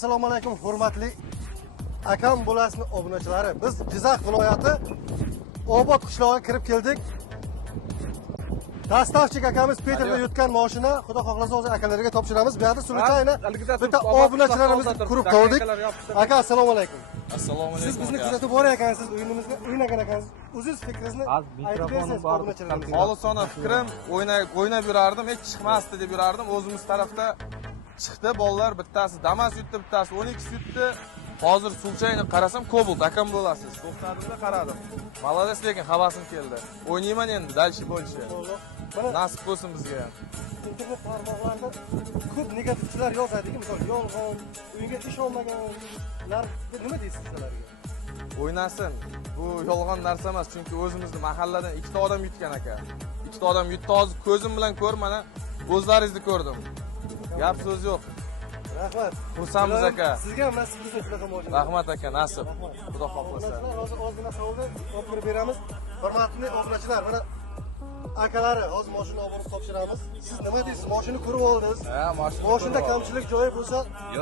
Assalomu alaykum hurmatli akam bo'lasini obunachilari. Biz Jizzax viloyati Obod qishlog'iga kirib keldik. Dastavchik akamiz Peterda yutgan mashina, xudo xohlasa o'zi akalariga topshiramiz. Bu yerda Sulchayna bitta obunachilarimizni ko'rib qoldik. Aka, assalomu alaykum. Assalomu alaykum. Siz bizni kuzatib borakansiz, uyimizga o'ynagan ekansiz. O'zingiz fikringizni aytib bersangiz obunachilarimizga. Xolisona fikrim, o'ynab yurardim, hech chiqmasdi deb yurardim. O'zimiz tarafda chiqdi bolalar, bittasi Damas yutdi, bittasi 12 yutdi. Hozir Sulchayni qarasam Cobalt akam bo'lasiz. To'xtadimda qaradim. Malades lekin havasim keldi. O'ynayman endi, dalshi bo'lishi. Nasib bo'lsin bizga. Internet tarmoqlarida ko'p negativchilar yozadiki, misol yolg'on, uyga ish olmaganlar, nima deysiz sizlarga? O'ynasin. Bu yolg'on narsa emas, chunki o'zimizni mahalladan ikkita odam yutgan aka. Ikkita odam yutdi, hozir ko'zim bilan ko'r, mana ko'zlaringizni ko'rdim. Gap so'z yo'q. Rahmat. Xursandmiz aka. Sizga ham nasib bo'lsin shunaqa mashina. Rahmat aka, nasib. Xudo xohlasa. Hozir ozgina savolga javob beramiz. Hurmatli obunachilar, mana akalari hozir mashina olib topshiramiz. Siz nima deysiz? Mashina ko'rib oldingiz. Ha, Mashinada kamchilik joyi bo'lsa,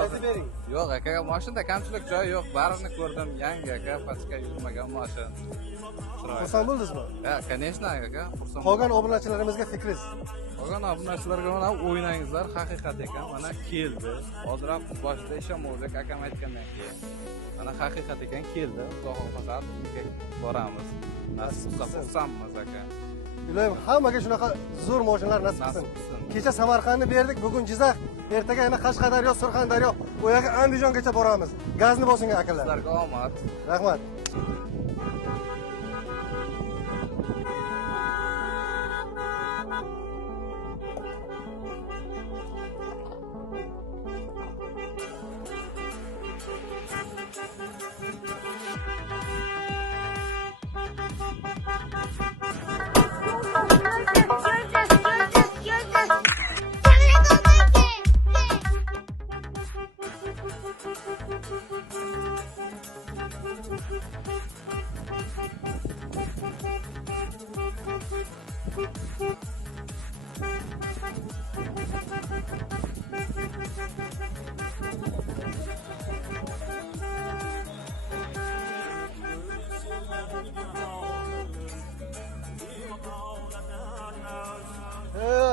aytib bering. Yo'q aka, mashinada kamchilik joyi yo'q. Barini ko'rdim, yangi aka, paska yurmagan mashina. Xursand bo'ldingizmi? Ha, конечно aka, xursand. Qolgan obunachilarimizga fikringiz? Qolgan obunachilarga mana o'ynangizlar, haqiqat ekan. Mana keldi. Hozir ham boshida ishonmovdik, akam aytgandan keyin. Mana haqiqat ekan keldi. Xudo xohlasa uyga boramiz. Nasib bo'lsa xursandmiz aka. Iloyim hammaga shunaqa zo'r mashinalar nasib qilsin. Kecha Samarqandni berdik, bugun Jizzax, ertaga yana Qashqadaryo, Surxondaryo, u yerga Andijongacha boramiz. Gazni bosinga akalar. Sizlarga omad. Rahmat.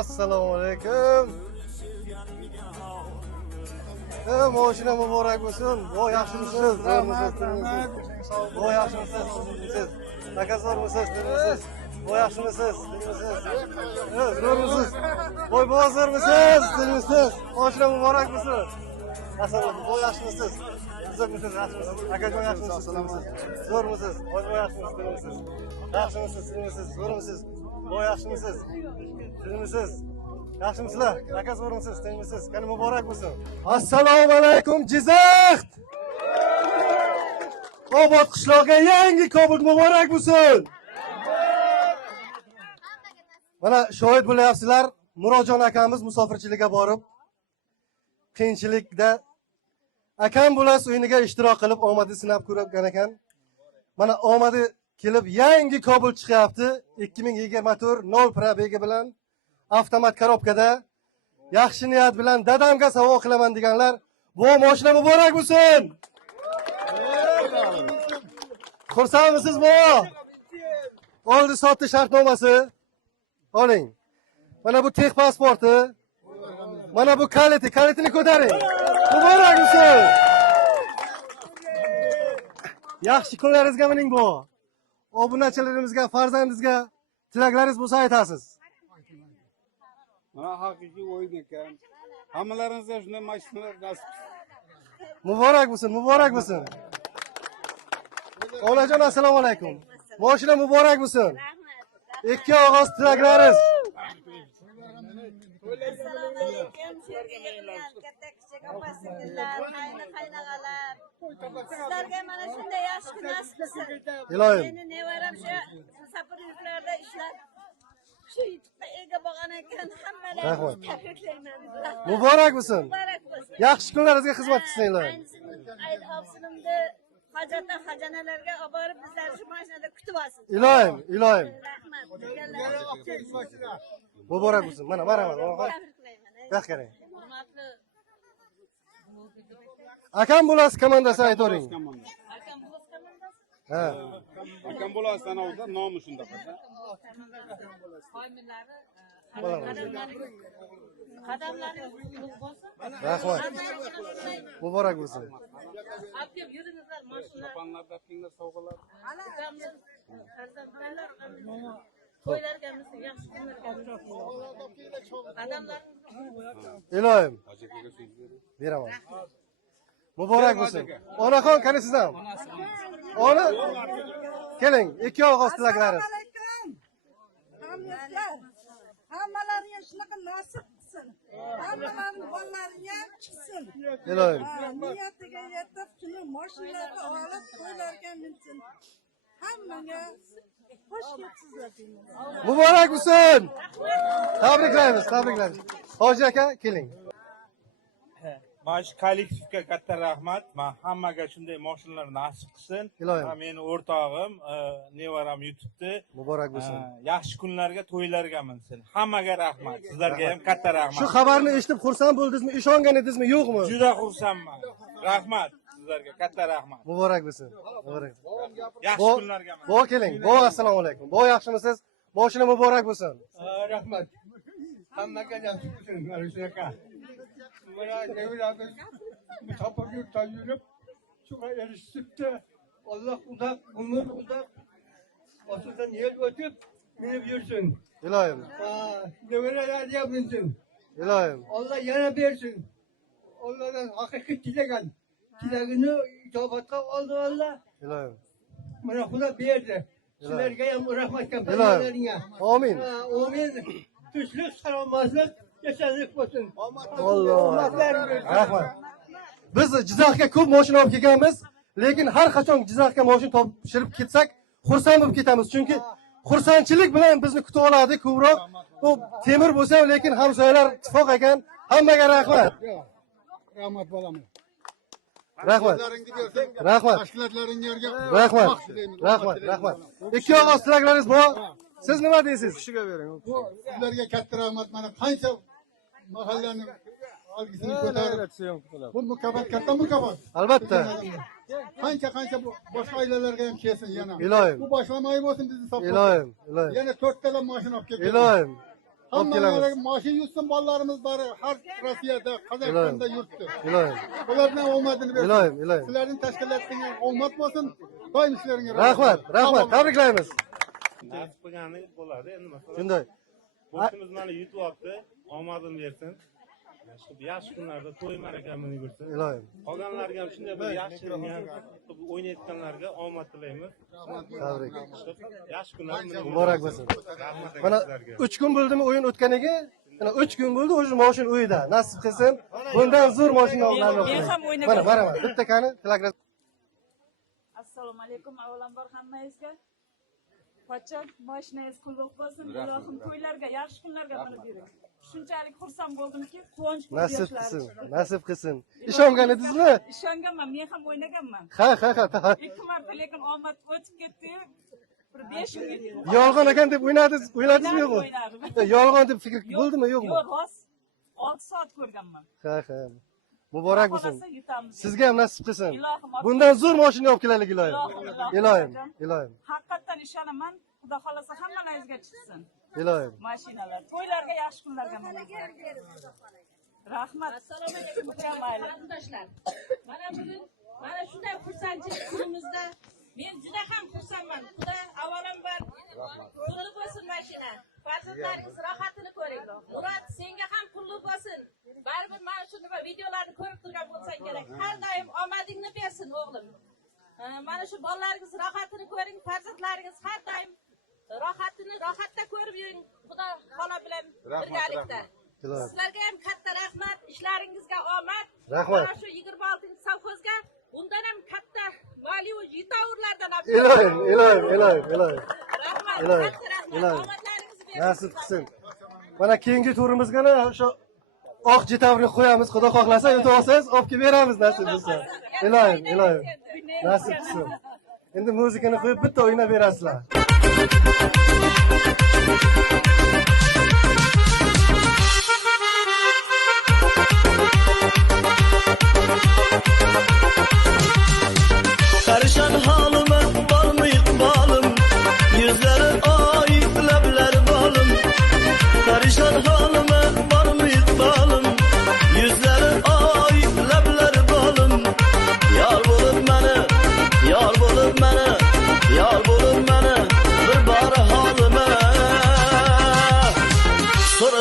Assalomu alaykum. Mashina muborak bo'lsin. Voy, yaxshimisiz? Rahmat. Voy, yaxshimisiz? Aka zo'rmisiz? Voy, yaxshimisiz? Zo'rmisiz? Voy, zo'rmisiz? Mashina muborak bo'lsin. Assalomu. Voy, yaxshimisiz? Zo'rmisiz? Akajon yaxshimisiz? Zo'rmisiz? Voy, yaxshimisiz? Yaxshimisiz? Zo'rmisiz? Voy, yaxshimisiz? Tinimsiz. Yaxshimisizlar? Aka zo'rmisiz? Tinimsiz. Qani muborak bo'lsin. Assalomu alaykum Jizzax. Obod qishlog'iga yangi Cobalt muborak bo'lsin. Mana shohid bo'lyapsizlar. Murodjon akamiz musofirchilikka borib, qiyinchilikda akam bo'lasiz o'yiniga ishtirok qilib omadi sinab ko'rgan ekan. Mana omadi kelib yangi Cobalt chiqyapti. 2024 0 probegi bilan avtomat korobkada. Yaxshi niyat bilan dadamga sovg'a qilaman deganlar, bu mashina muborak bo'lsin. Xursandmisizmi? Oldi sotdi shartnomasi. Oling. Mana bu tex pasporti. Mana bu kalitini ko'taring. Muborak bo'lsin. Yaxshi kunlaringizga mining bu. Obunachilarimizga, farzandingizga tilaklaringiz bo'lsa aytasiz. Mana haqiqiy o'yin ekan. Hammalaringizga shunday mashinalar nasib. Muborak bo'lsin, muborak bo'lsin. Onajon, assalomu alaykum. Mashina muborak bo'lsin. Ikki og'iz tilaklaringiz. Assalomu alaykum. Katta kichik opa-singillar, qaynog'alar. Sizlarga mana shunday yaxshi kun nasib qilsin. Iloyim. Meni nevaram shu sapir yurtlarda ishlab shu yutibga ega bo'lgan ekan. Hammalarni tabriklayman. Muborak bo'lsin. Muborak bo'lsin. Yaxshi kunlaringizga xizmat qilsin iloyim. Avsinimni hojatdan xojanalarga olib borib bizlar shu mashinada kutib olsin. Iloyim. Rahmat. Muborak bo'lsin. Mana marhamat. Tabriklayman. Yo'q kerak. Akam bo'lasiz komandasi aytavering. Ha. Akam bo'lasiz sanavda nomi shunda. Qadamlaringiz qutlug' bo'lsin. Rahmat. Muborak bo'lsin. Olib kelib yuringizlar mashinalar. To'panlarda tinglar sovg'alar. To'ylarga yaxshi kunlarga qadamlaringiz Ilohim, Hojakaga so'z bering. beraman. Muborak bo'lsin. Onaxon qani siz ham? Ona. Keling, ikki og'iz tilaklaringiz. Hammalariga shunaqa nasib qilsin. Hammalarining bolalariga ham chiqsin. Ilohim. Niyatiga yetib, shuni mashinalarga olib to'ylarga minsin. Hammaga xush kelibsizlar deymiz. Muborak bo'lsin. Tabriklaymiz, tabriklaymiz. Hoji aka, keling. Mana shu kollektivga katta rahmat. Men hammaga shunday mashinalar nasib qilsin. Ilohim. Meni o'rtog'im, nevaram yutibdi. Muborak bo'lsin. Yaxshi kunlarga, to'ylarga minsin. Hammaga rahmat. Sizlarga ham katta rahmat. Shu xabarni eshitib xursand bo'ldingizmi, ishongan edingizmi, yo'qmi? Juda xursandman. Rahmat. Sizlarga katta rahmat. Muborak bo'lsin. Muborak. Yaxshi kunlarga minsin. Bo keling. Bo assalomu alaykum. Bo yaxshimisiz? Boshina muborak bo'lsin. Rahmat. Hammaga yaxshi bo'lsin, mana shunaqa. Mana devlarimiz mutafakkur yurtda yurib, shunga erishibdi. Alloh uzoq umr, uzoq ostidan yel o'tib, minib yursin. Ilohim. Devralarga minsin. Ilohim. Allah yana bersin. Allah'dan haqiqiy tilagan. Tilagini ijobatga oldi Allah. Ilohim. Mana Xudo berdi. Sizlarga ham rahmat Ilohim. kompaniyalarga. Amin. Amin. Tinchlik, salomatlik, yashanlik bo'lsin. Alloh. Rahmat. Biz Jizzaxga ko'p mashina olib kelganmiz, lekin har qachon Jizzaxga mashina topshirib ketsak, xursand bo'lib ketamiz. Chunki xursandchilik bilan bizni kutib oladi ko'proq. Bu temir bo'lsa ham, lekin hamsoyalar ittifoq ekan. Hammaga rahmat. Rahmat bo'laman. Rahmat. Rahmat. Tashkilotlaringizga Rahmat. Rahmat. Rahmat. Ikki og'iz tilaklaringiz bor. Siz nima deysiz? Kishiga bering. sizlarga katta rahmat. Mana qancha mahallani algisini ko'tarib. Bu mukofot katta mukofot. Albatta. Qancha boshqa oilalarga ham kelsin yana. Ilohim. Bu boshlamay bo'lsin bizni safar. Ilohim. Ilohim. Yana 4 tala mashina olib kelib. Ilohim. Olib Hammalarga kelamiz. mashina yutsin bolalarimiz bari har Rossiyada, Qozog'istonda yurtdi. Ilohim. Ulardan omadini bersin. Ilohim. Ilohim. Sizlarning tashkilotingizga omad bo'lsin. Doim ishlaringizga Rahmat. Rahmat. Tabriklaymiz. Nasib qilgani bo'ladi. Endi masalan, Shunday. boshimiz mana yutyapti. Omadini bersin. Shu yaxshi kunlarda to'y marakamini yursin. Ilohim. Qolganlarga ham shunday bir yaxshi o'ynayotganlarga omad tilaymiz. Tabrik. Yaxshi kunlar Muborak bo'lsin. rahmat aka Mana sizlarga. 3 kun bo'ldimi o'yin o'tganiga? Mana 3 kun bo'ldi, o'sha mashina uyida. Nasib qilsin, bundan zo'r mashina olib mana bitta kani tilaklar. Assalomu alaykum avvalambor hammangizga. Pochak mashinangiz qutlug' bo'lsin. Ilohim to'ylarga, yaxshi kunlarga minib yuring. Shunchalik xursand bo'ldimki, quvonch Nasib qilsin, nasib qilsin. Ishongan edingizmi? Ishonganman, men ham o'ynaganman. Ha. 2 marta lekin omad o'tib ketdi-yu, bir 5 yil. Yolg'on ekan deb o'ynadingizmi yo'qmi? O'ynadim. Yolg'on deb fikr bo'ldimi yo'qmi? Yo'q, rost 6 soat ko'rganman. Ha. Muborak bo'lsin. Xolasa yutamiz. Sizga ham nasib qilsin. Ilohim, Bundan zo'r mashina olib kelaylik ilohim. Ilohim. Ilohim. Haqiqatan ishonaman, Xudo xolasa hammalaringizga chiqsin. Ilohim. Mashinalar, to'ylarga, yaxshi kunlarga minib. Rahmat. Assalomu alaykum qarindoshlar. Mana bugun mana shunday xursandchilik kunimizda men juda ham xursandman. Xudo avvalambor qulluq bo'lsin mashina. Farzandlaringiz rohatini ko'ring. Murod, senga ham qulluq bo'lsin. Baribir mana shu nima videolarni ko'rib turgan bo'lsang kerak. Har doim omadingni bersin o'g'lim. Mana shu bolalaringiz rohatini ko'ring, farzandlaringiz har doim rohatda ko'rib yuring. Xudo xola bilan birgalikda. Sizlarga ham katta rahmat, ishlaringizga omad. Rahmat. Mana shu 26-sovxozga bundan ham katta moliya yutavurlardan ham. Ilohim. Rahmat, Ilohim. katta rahmat. Ilohim. Omadlaringizni bersin. Nasib qilsin. Mana keyingi turimizga o'sha oq jetavrni qo'yamiz, xudo xohlasa yutib olsangiz, olib kelib beramiz nasib bo'lsa. Ilohim. Nasib qilsin. Endi muzikani qo'yib bitta o'ynab berasizlar.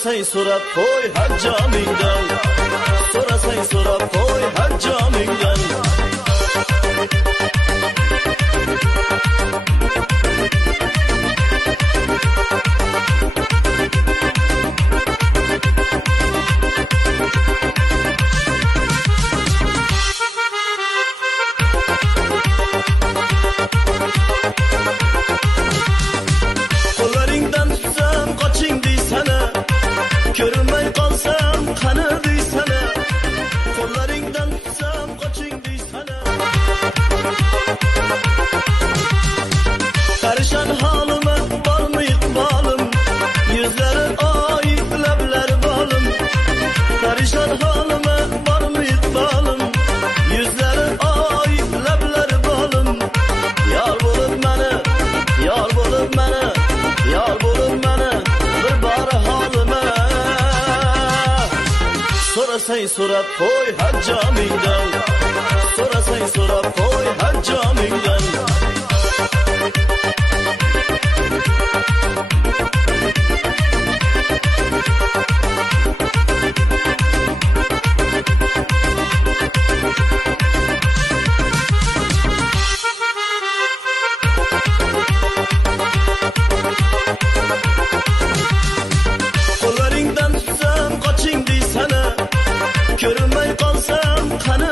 So'rasang so'rab qo'y har joningdan, so'rasang so'rab qo'y har joningdan. Qo'llaringdan tutsam qoching deysana, ko'rinmay qolsam qani deysana. Qo'llaringdan tutsam qoching deysana. Parishon holima bormi iqbolim, yuzlari oyib lablari bolim. Parishon holima bormi iqbolim, yuzlari oyib lablari bolim. Yor bo'lib meni, yor bo'lib meni, yor bo'lib meni bir bor holima. So'rasang so'rab qo'y har joningdan, so'rasang so'rab qo'y har joningdan. Qo'llaringdan tutsam qoching deysana, ko'rinmay qolsam qani